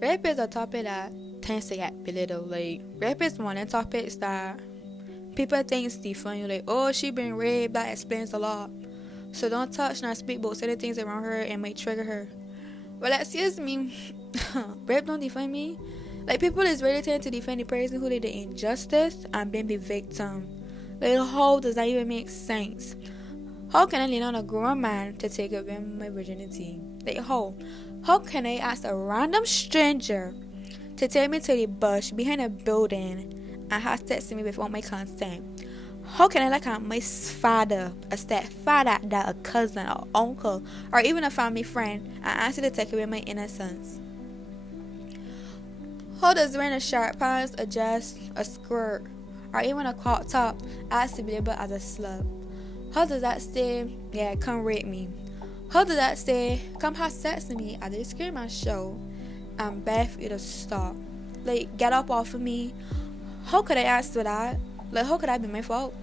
Rape is a topic that tends to get belittled. Like, rape is one of the topics that people think is funny. Like, oh, she been raped, that explains a lot. So don't touch nor speak about certain things around her and might trigger her. Well, excuse me, rape don't define me. Like, people is ready to defend the person who did the injustice and blame the victim. Like, how does that even make sense? How can I lean on a grown man to take away my virginity? Like, how? How can I ask a random stranger to take me to the bush behind a building and have sex with me without my consent? How can I look at my father, a stepfather, a cousin, or uncle, or even a family friend and ask you to take away my innocence? How does wearing a short pants, a dress, a skirt, or even a crop top ask to be labeled as a slut? How does that say, yeah, come rape me? How does that say, come have sex with me at the discrimination show and beg for you to stop? Like, get up off of me. How could I ask for that? Like, how could that be my fault?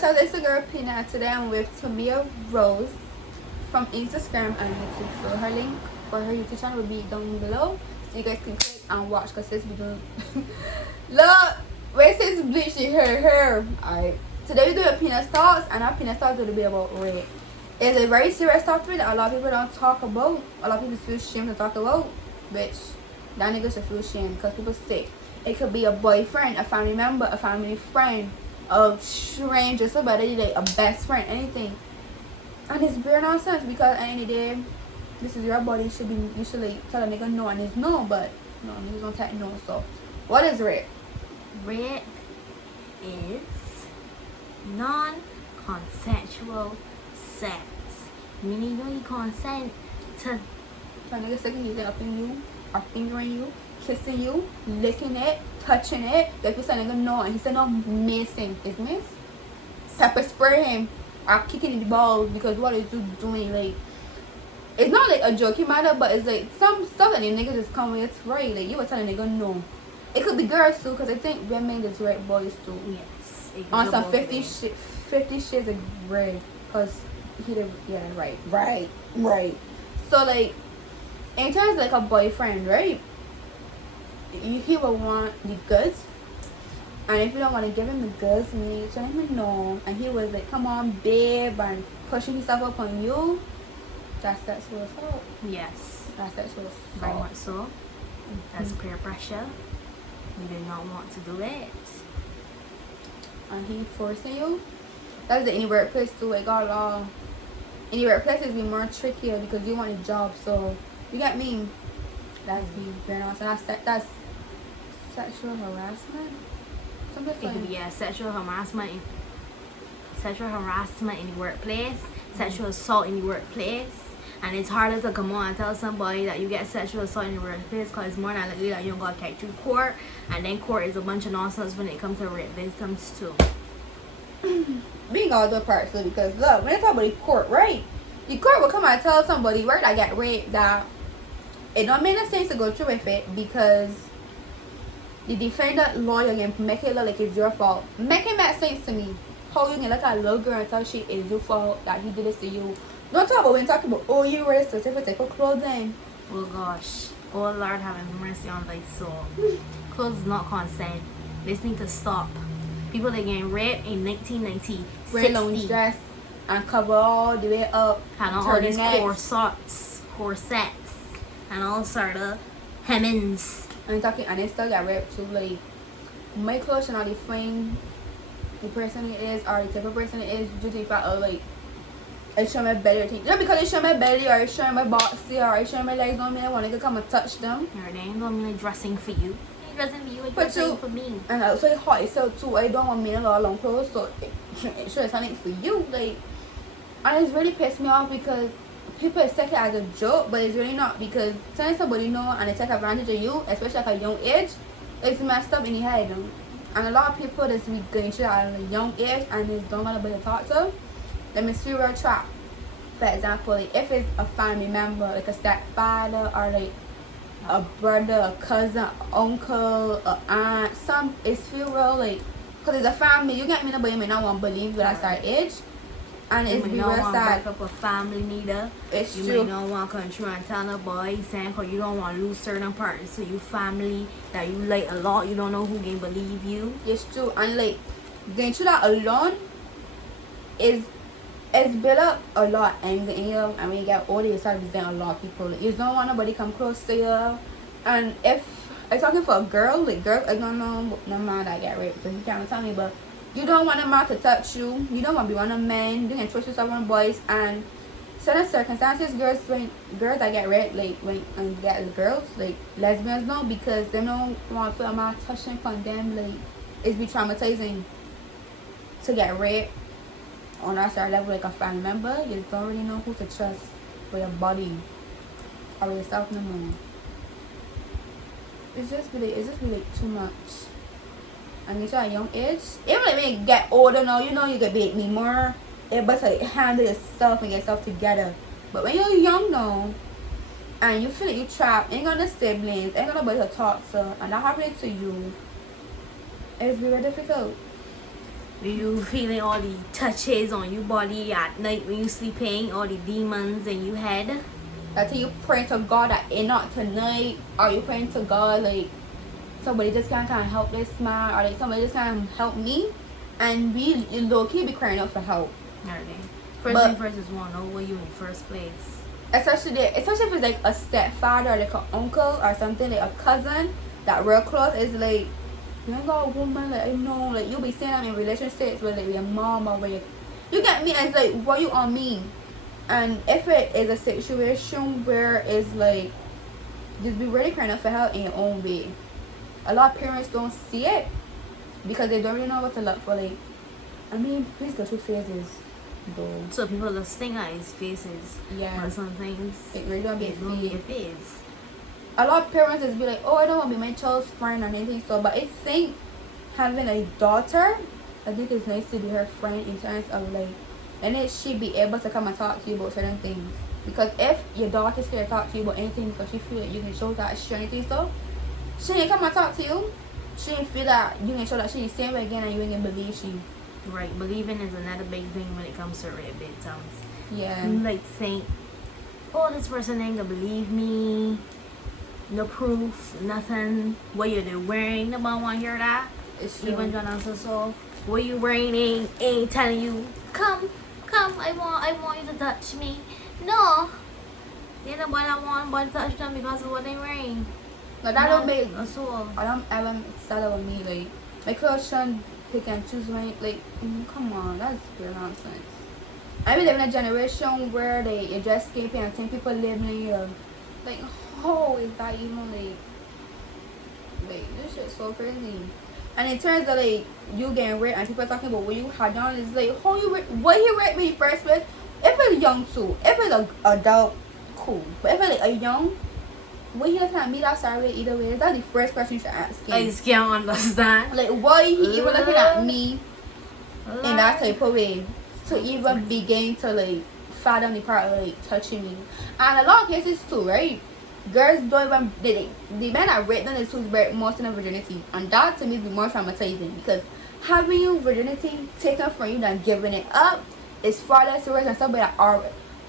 So this is the girl Peanutz. Today I'm with Tamia Rose from Instagram and YouTube. So her link for her YouTube channel will be down below, so you guys can click and watch because this video look, where says bleach her hair. Alright, today we're doing Peanutz thoughts, and our Peanutz thoughts will be about rape. It's a very serious topic that a lot of people don't talk about. A lot of people feel shame to talk about, which that nigga should feel shame because people say it could be a boyfriend, a family member, a family friend, a stranger, somebody like a best friend, anything. And it's bare nonsense because at the end of the day, this is your body. You should like tell a nigga no, and it's no, but no, niggas don't take no. So what is rape? Rape is non-consensual sex, meaning you don't consent to a nigga sticking his up in you, or fingering you, kissing you, licking it, touching it. If you say nigga no and he said no, missing is miss. Pepper spray him or kicking in the balls because what is you doing? Like, it's not like a joking matter, but it's like some stuff that the niggas just come with. It's right. Like, you were telling a nigga no. It could be girls too, because I think women just rape boys too. yes, On some 50 shades of gray, because he did, yeah, right. So like, in terms of like a boyfriend, right? He will want the goods, and if you don't want to give him the goods, you tell him no, and he was like, come on babe, and pushing himself up on you, that's sexual assault. yes, That's sexual assault. very much so. That's peer pressure. You did not want to do it, And he forcing you. That's the any workplace too. Like, God law, any workplace is be more trickier because you want a job, so you get me. That's being very honest. That's sexual harassment. Something it could be sexual harassment in the workplace, sexual assault in the workplace. And it's harder to come on and tell somebody that you get sexual assault in the workplace because it's more than likely that you don't got carried through court, and then court is a bunch of nonsense when it comes to rape victims too. We ain't gonna do part too, because look, when they talk about the court, right? The court will come and tell somebody where I get raped that it don't make no sense to go through with it because the defendant lawyer can make it look like it's your fault. Make it make sense to me. How you can look at a little girl and tell she is your fault that he did this to you. Don't talk about when talking about, oh, you wear a specific type of clothing. Oh gosh, oh Lord have mercy on thy soul. Clothes is not consent. This need to stop. People that getting raped in 1990, Wear long dress and cover all the way up. had all these corsets, and all sort of hemmings. And talking, and they still got raped too. Like, my clothes should not define the person it is or the type of person it is due to the fact of like, I show my belly or thing. Not because I show my belly or I show my boxy or I show my legs, don't mean I want to come and touch them. Or they ain't gonna be like dressing for you. They ain't dressing for you, it's But dressing for me. And also it's hot itself too. I don't want me a lot of long clothes, so it should something for you. Like, and it's really pissed me off because people take it as a joke, but it's really not, because telling somebody no and they take advantage of you, especially at a young age, it's messed up in the head. And a lot of people that's be going through that at a young age and they don't want to be talked to. Them is feel real trapped. For example, like, if it's a family member, like a stepfather or like a brother, a cousin, uncle, a aunt, it's feel real like, because it's a family, you get me, but you may not want to believe that at our age. And You it's may be not real want to sad. break up a family neither. It's you true. may not want to control and tell a boy saying because you don't want to lose certain parts to your family that you like a lot. You don't know who can believe you. It's true. And like going through that alone it's built up a lot of anger in you, and when you get older you start resenting a lot of people. Like, you don't want nobody come close to you. And if I'm talking for a girl, like girl, I don't know no man that get raped, so you can't tell me, but you don't want a man to touch you. You don't want to be one of men. You can trust yourself on boys. And certain circumstances, girls that get raped, like when and get girls, like lesbians, no, because they don't want to feel a man touching upon them. Like it's be traumatizing to get raped on that sort of level, like a family member. You don't really know who to trust for your body or yourself no more. It's just really too much. And it's at a young age. Even when you get older now, you know you could be more able to like, handle yourself and get yourself together. But when you're young now and you feel like you're trapped, ain't got no siblings, ain't got nobody to talk to, and that happening to you, it's very difficult. You feeling all the touches on your body at night when you sleeping, all the demons in your head. Until you praying to God that it not tonight, or you praying to God like somebody just can't help this man, or like somebody just can't help me, and we low key be crying out for help. First thing first is want to know where you in first place. Especially if it's like a stepfather or like an uncle or something, like a cousin that real close, is like you ain't got a woman, like you know, like you'll be seeing them in relationships with like your mom or with you get me, and it's like what you on me. And if it is a situation where it's like just be really crying out for help in your own way. A lot of parents don't see it because they don't really know what to look for. Like, I mean, please go through phases, though. So people just think that it's faces. Yeah. But sometimes it really don't be a face. A lot of parents just be like, oh, I don't want to be my child's friend or anything. So, but I think having a daughter, I think it's nice to be her friend in terms of like, and it should be able to come and talk to you about certain things. Because if your daughter's scared to talk to you about anything because she feel that you can show that she or anything, so she ain't come and talk to you. She ain't feel that you can show that she ain't same way again and you ain't gonna believe she. Right, believing is another big thing when it comes to rape victims. Yeah. You like think, oh, this person ain't gonna believe me. No proof, nothing. What you're wearing, nobody want to hear that. It's true. Even John answer so. What you wearing ain't telling you, come, I want you to touch me. No, they nobody want to touch them because of what they wearing. But that don't make a soul. I don't ever settle with me. Like my clothes shouldn't pick and choose when like come on, that's pure nonsense. I live in a generation where you dress skimpy and think people live in here. Like how is that even like this shit's so crazy. And in terms of like you getting raped and people talking about what you had done, is like how you what he raped me first place. If it's young too, if it's an adult, cool. But if it's like a young, what he looking at me that sorry either way, that's the first question you should ask him. I just can't understand. Like why he even looking at me in that type of way to even begin to like fathom the part of like touching me. And a lot of cases too, right? Girls don't even the men that rape them is who's most in their virginity, and that to me is more traumatizing because having your virginity taken from you than giving it up is far less worse than somebody that are.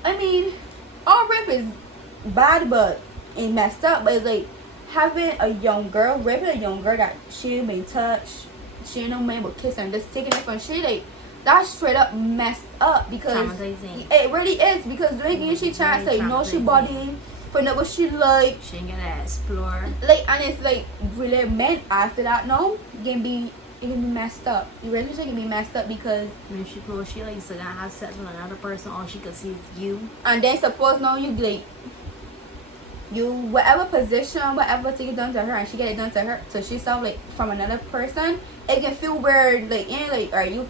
I mean, all rape is bad, but it messed up. But it's like having a young girl raping a young girl that she ain't been touched, she ain't no man but kiss her and just taking it from she like that's straight up messed up because it really is because they give she chance to like, know she body. Find out what she like. She ain't gonna explore. Like, and it's like really men after that now it can be messed up. The relationship can be messed up because when she close, she likes to not have sex with another person. All she could see is you. And then suppose now you like you whatever position, whatever thing you done to her, and she get it done to her to herself like from another person. It can feel weird. Like like are you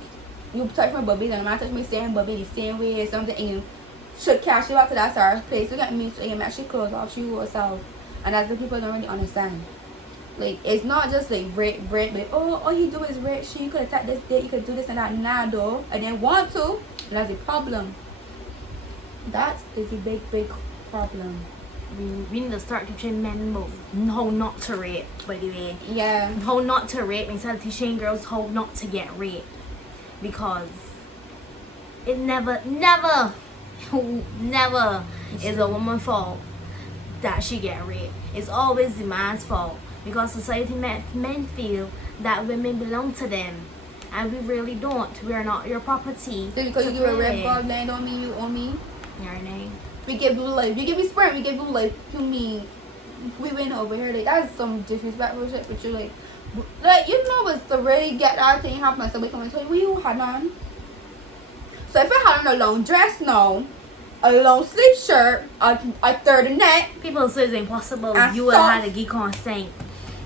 touch my bubby and I touch my same bubby the same way or something, and you should catch you back to that sort of place. You get me, so you can actually close off you yourself, and that's what people don't really understand. Like it's not just like rape, like oh all you do is rape. She could attack this date, you could do this and that, nah though, and then want to, and that's the problem. That is a big problem. We need to start teaching men both how not to rape, by the way. Yeah. How not to rape instead of teaching girls how not to get raped. Because it never is a woman's fault that she get raped. It's always the man's fault. Because society men feel that women belong to them. And we really don't. We are not your property. So because you give a red ball land on me, you own me? Your name. We give blue life. You give me sperm, we give blue life. You mean we win over here? Like, that's some disrespectful shit. But you like you know what's to really get that thing happen. So we come and tell you what you had on. So if I had on a long dress now, a long sleeve shirt, a third of neck. People say it's impossible. You would have had a geek on saying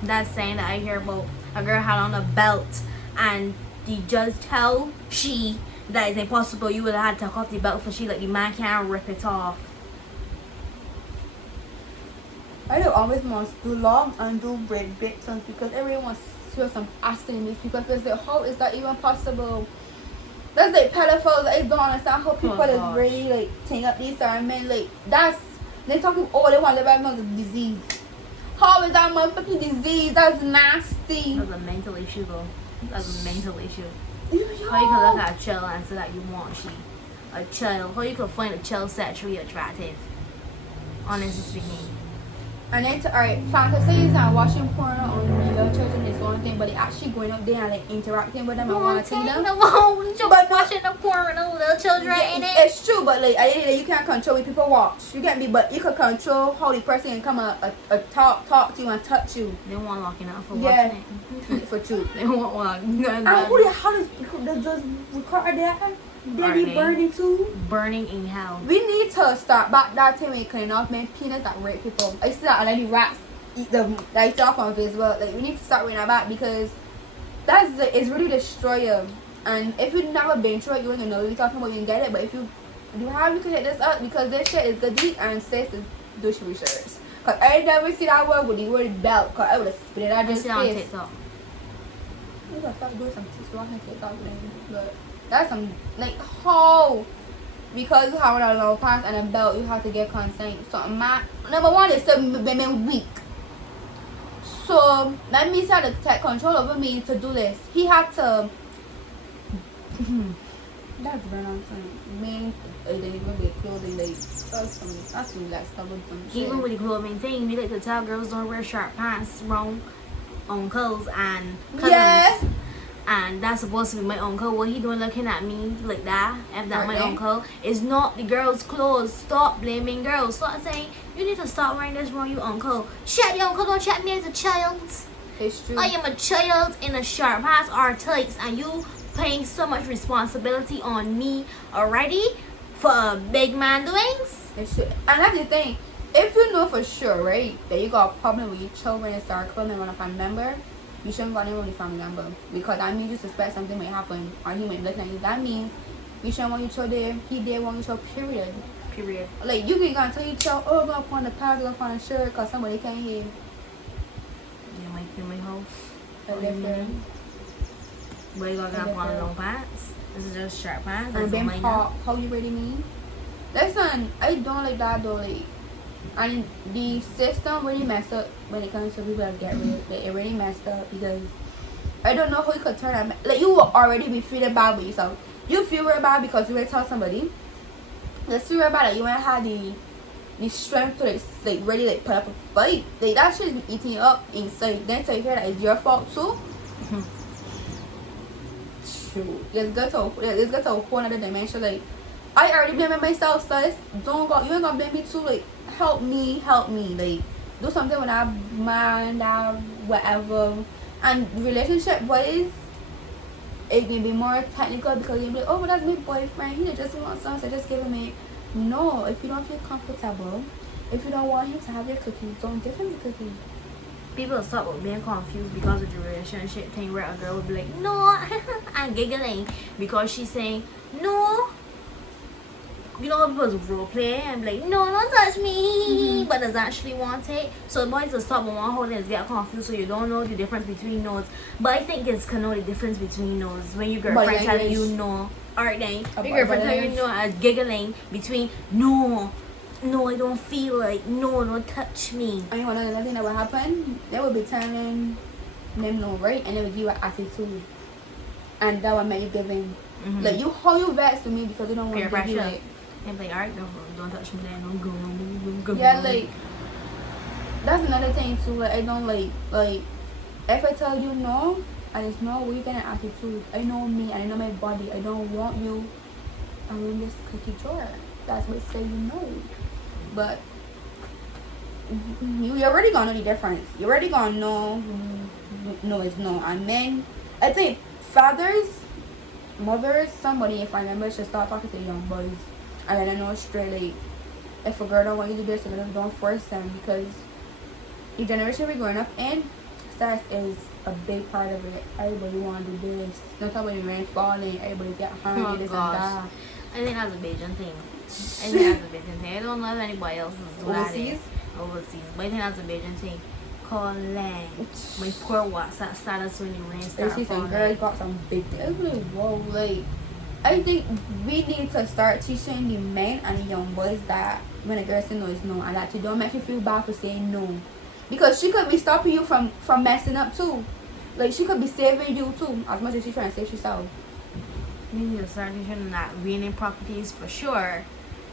that saying that I hear about a girl had on a belt and the judge tell she that it's impossible. You would have had to take off the belt for she like the man can't rip it off. I don't always want to do long and do braid bits because everyone wants to feel some acid in these people. Because like, how is that even possible? That's like pedophiles. I don't understand how people is really like taking up these certain men. Like that's they talking. Oh, they want to live out a disease. How is that motherfucking disease? That's nasty. That's a mental issue, though. That's a mental issue. Yo. How you can look at a child and say that you want a child? How you can find a child sexually attractive? Honestly speaking. And then, alright, fantasies and watching porn on your children is one thing, but they actually going up there and like interacting with them and wanting them. But watching the porn with little children in it. It's true, but like I think you can't control what people watch. You get me, but you can control how the person can come talk to you and touch you. They want locking up for watching it. For truth. They want one. And who the hell is just record that? They be burning too. Burning in hell. We need to start back that time when cleaning off men peanuts that rape people. I see that a lot of rats eat them. Like talk on Facebook. Like we need to start bringing that back because it's really destroy you. And if you've never been through it, you wouldn't know what you're talking about. You can get it. But if you have, you can hit this up because this shit is good deep and says to do some research. Cause I never see that word with the word belt. Cause I would have spit it out this face. On TikTok. You gotta start doing some TikTok thing, but. That's some, like, how? Because you have a long pants and a belt, you have to get consent. So, number one is women weak. So, that means he had to take control over me to do this. He had to. That's very nonsense. Men, they even their clothing, that's some that stubborn shit. Even with the clothing thing, we like to tell girls don't wear short pants wrong uncles and cousins. Yeah. And that's supposed to be my uncle. What he doing looking at me like that? If that my uncle is not the girl's clothes. Stop blaming girls. Stop saying you need to stop wearing this wrong, you uncle. Shut your uncle, don't chat me as a child. It's true. I am a child in a short pants or tights and you putting so much responsibility on me already for big man doings. It's true. And that's the thing. If you know for sure, right, that you got a problem with your children and start calling them on a family member, you shouldn't go anywhere with your family member because that means you suspect something might happen or he might look at you. That means you shouldn't want your child there. He did want your child, period. Like you can go tell your child, oh, go up on the pants, go up on the shirt because somebody can't hear. You might kill my house. I live there. But you gonna get up on the long pants? This is just short pants. And then how you really mean? Listen, I don't like that though. Like, and the system really messed up when it comes to people that get raped. Like, it really messed up because I don't know how you could turn that. Like, you will already be feeling bad with yourself. You feel very bad because you will tell somebody. Just feel very bad that you might have the strength to like really like put up a fight. Like that shit is eating you up inside. Then to hear that it's your fault too. True. Let's get to a whole other dimension. Like I already blame myself, sis. Don't go. You ain't gonna blame me too. Like help me. Like do something with that man, that whatever. And relationship wise, it can be more technical because you'll be like, oh, but that's my boyfriend. He just wants something, so just give him it. No, if you don't feel comfortable, if you don't want him to have your cookies, don't give him the cookies. People stop being confused because of the relationship thing where a girl would be like, no, I'm giggling because she's saying, no. You know, people's role play and be like, no, don't touch me, but does actually want it. So boys will stop and one whole and get confused, so you don't know the difference between no's. But I think it's can know the difference between no's when your girlfriend telling you no. Alright then, your girlfriend tell you no, giggling between no, I don't feel like, no, don't touch me. And you want to know another thing that would happen? They would be telling them no, right? And they would give you an attitude. And that would make you give in. Like, how you vex to me because you don't want to give you it. And be like, alright, don't touch me then, don't go. Yeah, like, that's another thing too. Like, I don't like, if I tell you no, and it's no, we get an attitude. I know me, and I know my body. I don't want you around this cookie jar. That's what say you know. But you already gonna know the difference. You already gonna know no is no. And men, I think fathers, mothers, somebody, if I remember, should start talking to the young boys. And then I know straight, like, if a girl don't want you to do this, don't force them, because the generation we're growing up in, sex is a big part of it. Everybody want to do this. Don't talk about the rain falling. Everybody get hungry. This and that. I think that's a Bajan thing. I don't know if anybody else is overseas. But I think that's a Bajan thing. Calling my poor WhatsApp status when the rain starts falling. Some girls got some big things. Like, whoa, like, I think we need to start teaching the men and the young boys that when a girl says no is no, and that you don't make you feel bad for saying no, because she could be stopping you from messing up too. Like, she could be saving you too, as much as she's trying to save herself. We need to start teaching that renting properties for sure.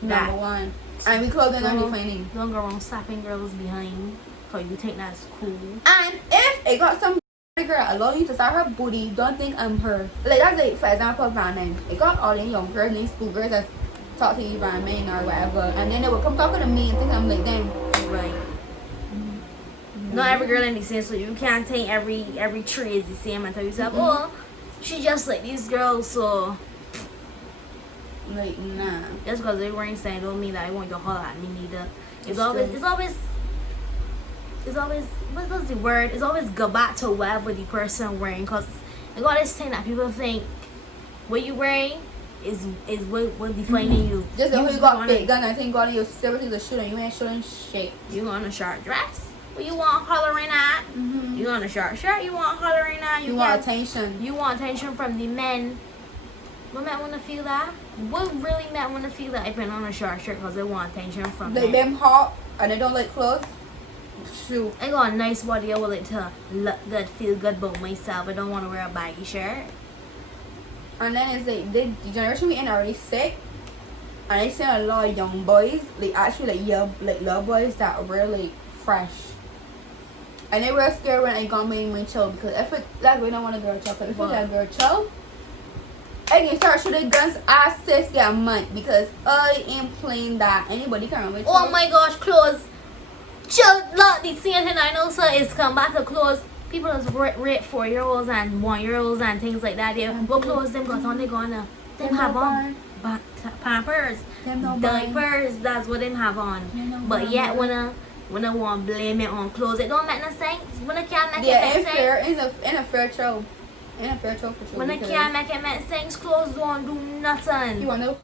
Number one, and we closing on defining. Don't go around slapping girls behind, cause you think that's cool. And if it got some girl allow you to start her booty, don't think I'm her. Like, that's like, for example, Van. It got all the young girls and school girls that talk to you Van Men or whatever, and then they would come talking to me and think I'm like them. Right. Not every girl in the same, so you can't take every tree is the same and tell yourself, oh, she just like these girls, so like, nah. Just because they weren't saying don't mean that I want you to holler at me neither. It's always what's the word? It's always go back to whatever the person wearing, because I got this thing that people think what you wearing is what defining you. Just like you got fake gun, I think God your seriously the shooting, you ain't shooting shit. You on a short dress? What you want hollering at? You on a short shirt? You want hollering at? You want attention. You want attention from the men. What men want to feel that? What really men want to feel that if they're on a short shirt because they want attention from men? Like them hot and they don't like clothes. Shoot. I got a nice body. I would like to look good, feel good about myself. I don't want to wear a baggy shirt. And then it's like the generation we in already sick. And I see a lot of young boys, like actually like little boys that were like fresh. And they were scared when I got my child, because if it like we don't want a girl child, but if it's a girl child, I can start shooting guns as sis get month, because I ain't playing that anybody can run with. Oh my gosh, clothes. Chill, look, the same thing I know, sir, is come back to clothes. People is rape 4-year-olds and 1-year-olds and things like that. What clothes them got on? They gonna them have on Pampers, diapers. That's what them have on. But yet when I want to blame it on clothes, it don't make no sense. When I can't make it make sense. In a fair troll. In a fair troll for sure. When I can't make it make sense, clothes don't do nothing. You wanna know?